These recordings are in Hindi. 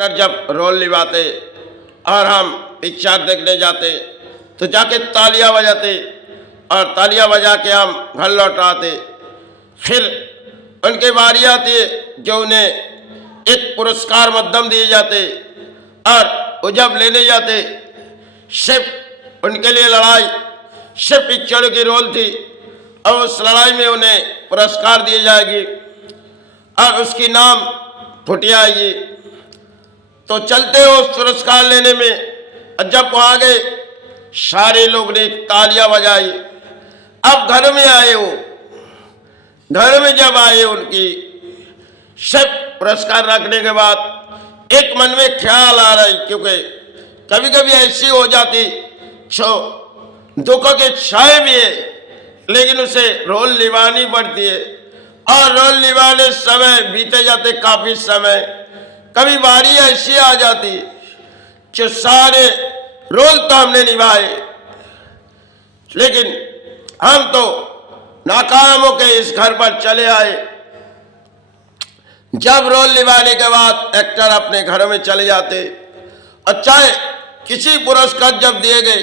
एक्टर जब रोल निभाते और हम पिक्चर देखने जाते तो जाके तालियां बजाते और तालियां बजा के हम घर लौट आते। फिर उनकी बारी आती जो उन्हें एक पुरस्कार मध्यम दिए जाते और वो जब लेने जाते सिर्फ उनके लिए लड़ाई सिर्फ पिक्चर की रोल थी और उस लड़ाई में उन्हें पुरस्कार दिए जाएगी और उसकी नाम फुटी आएगी। तो चलते हो उस पुरस्कार लेने में और जब वहाँ गए सारे लोग ने तालियां बजाई। अब घर में आए वो, घर में जब आए उनकी सब पुरस्कार रखने के बाद एक मन में ख्याल आ रहा है, क्योंकि कभी कभी ऐसी हो जाती जो दुख के छाए भी है लेकिन उसे रोल निभानी पड़ती है और रोल निभाने समय बीते जाते काफी समय, कभी बारी ऐसी आ जाती जो सारे रोल तो हमने निभाए लेकिन हम तो नाकाम होकर इस घर पर चले आए। जब रोल निभाने के बाद एक्टर अपने घरों में चले जाते और चाहे किसी पुरस्कार जब दिए गए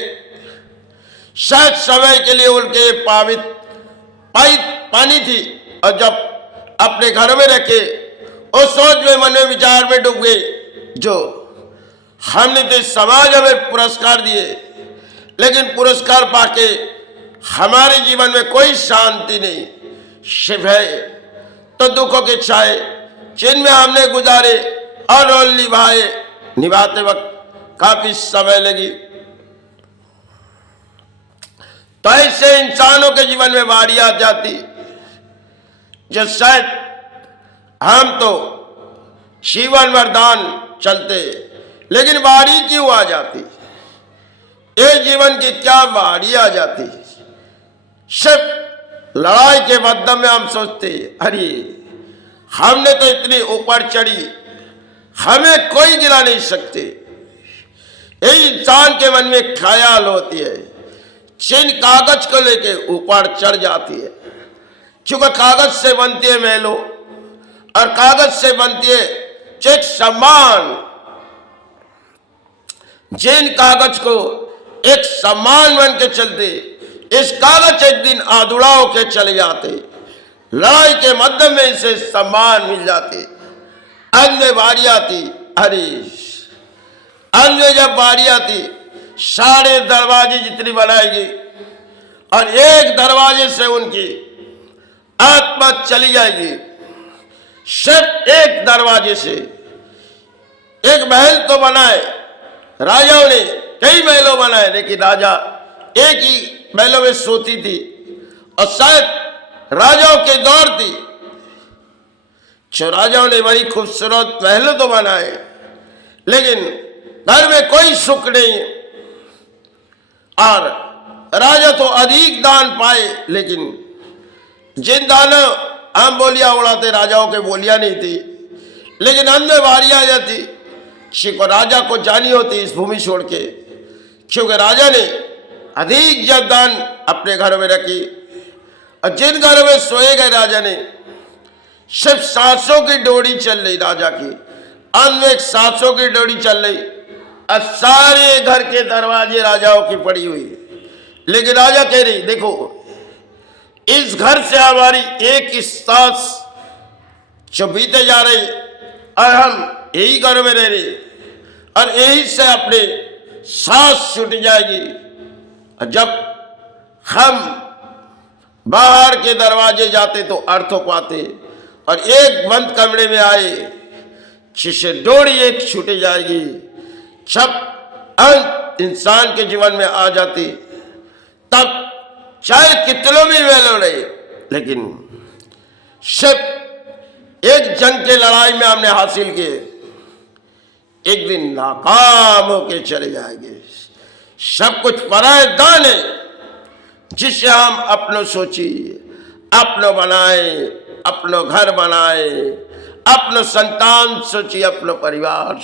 शायद समय के लिए उनके पानी थी और जब अपने घरों में रखे और सोच में मन में विचार में डूब गए जो हमने तो समाज हमें पुरस्कार दिए लेकिन पुरस्कार पाके हमारे जीवन में कोई शांति नहीं, सिर्फ है तो दुखों के छाए जिनमें हमने गुजारे और रोल निभाते वक्त काफी समय लगी। तो ऐसे इंसानों के जीवन में बारी आ जाती जो शायद हम तो जीवन वरदान चलते लेकिन बारी क्यों आ जाती, ये जीवन की क्या बारी आ जाती। सिर्फ लड़ाई के मद्दम में हम सोचते अरे हमने तो इतनी ऊपर चढ़ी हमें कोई गिरा नहीं सकते। यही इंसान के मन में ख्याल होती है जिन कागज को लेके ऊपर चढ़ जाती है, क्योंकि कागज से बनती है महलों और कागज से बनती है एक सम्मान। जिन कागज को एक सम्मान बन के चलते इस कागज एक दिन आधुड़ा होके चले जाते, लड़ाई के मध्य में इसे सम्मान मिल जाते। अंत में बारी आती अंत में जब बारी आती सारे दरवाजे जितनी बनाएगी और एक दरवाजे से उनकी आत्मा चली जाएगी। सिर्फ एक दरवाजे से एक महल तो बनाए, राजाओं ने कई महलों बनाए लेकिन राजा एक ही महलों में सोती थी और शायद राजाओं के दौर थी जो राजाओं ने बड़ी खूबसूरत महल तो बनाए लेकिन घर में कोई सुख नहीं और राजा तो अधिक दान पाए लेकिन जिन दानों हम बोलियां उड़ाते राजाओं के बोलियां नहीं थी लेकिन अंदर बारी आ जाती को राजा को जानी होती इस भूमि छोड़ के, क्योंकि राजा ने अधिक जब दान अपने घरों में रखी और जिन घरों में सोए गए राजा ने सिर्फ सांसों की डोरी चल रही राजा की, अंत में एक सांसों की डोरी चल रही और सारे घर के दरवाजे राजाओं की पड़ी हुई। लेकिन राजा कह रही देखो इस घर से हमारी एक ही सांस जो बीते जा रही और हम यही घरों में रह रहे और यही से अपने सांस छूट जाएगी। और जब हम बाहर के दरवाजे जाते तो अर्थों पाते और एक बंद कमरे में आए जिससे डोरी एक छूट जाएगी। जब अंत इंसान के जीवन में आ जाती तब चाहे कितनों भी वैल्यू रहे लेकिन सिर्फ एक जंग के लड़ाई में हमने हासिल किए एक दिन नाकाम होके चले जाएंगे। सब कुछ पराए दान है जिसे हम अपनों सोची अपनों बनाए, अपनों घर बनाए, अपनों संतान सोची, अपनों परिवार